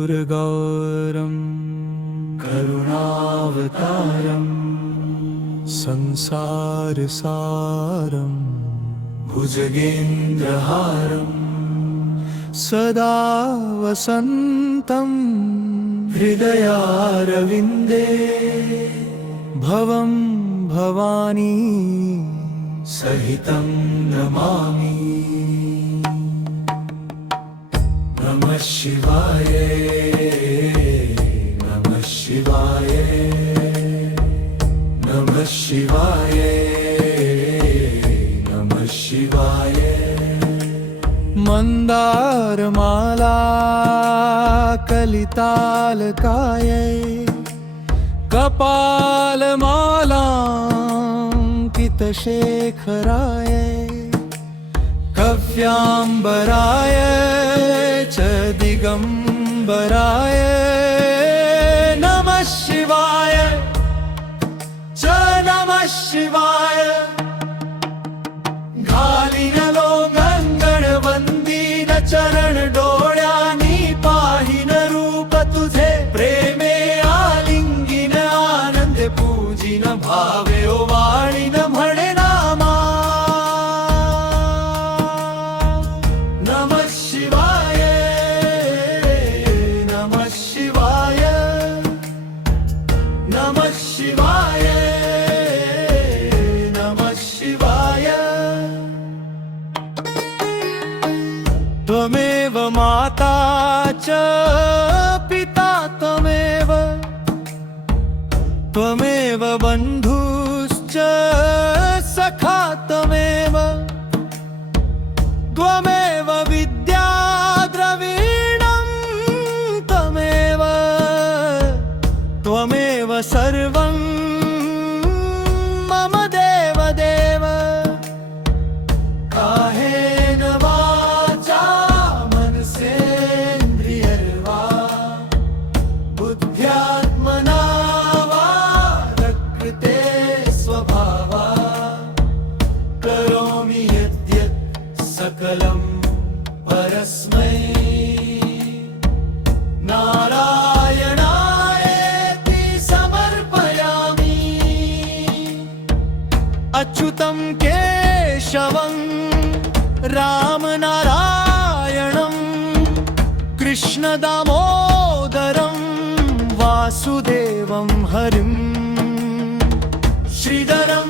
कर्पूरगौरं करुणावतारं संसारसारं भुजगेन्द्रहारं सदा वसन्तं हृदयारविन्दे भवं भवानी सहितं नमामि। नमः शिवाय, नमः शिवाय, नमः शिवाय, नमः शिवाय। मन्दारमाला कलितालकाय कपालमालाङ्कितशेखराय कव्याम्बराय च दिगम्बराय नमः शिवाय च नमः शिवाय। घालिनलो गणवंदीन चरण डोळ्यांनी पाहिन रूप तुझे प्रेमे आलिंगिन आनंद पूजिन भावे ओवाळीन म्हणे नामा। नमः शिवाय, नमः शिवाय, नमः शिवाय, नमः शिवाय। त्वमेव माता च पिता त्वमेव, त्वमेव बन्धुश्च सखा त्वमेव, त्वमेव विद्या द्रवीणं त्वमेव, त्वमेव सर्वं मम देव देव। काहेन वाचा मनसेन्द्रियर्वा बुद्ध्यात्मना वा प्रकृते स्वभावा करोमि यद्यत् सकलं परस्मै नारायणायेति समर्पयामि। अच्युतं केशवं रामनारायणं कृष्णदामोदरं वासुदेवं हरिं श्रीधरं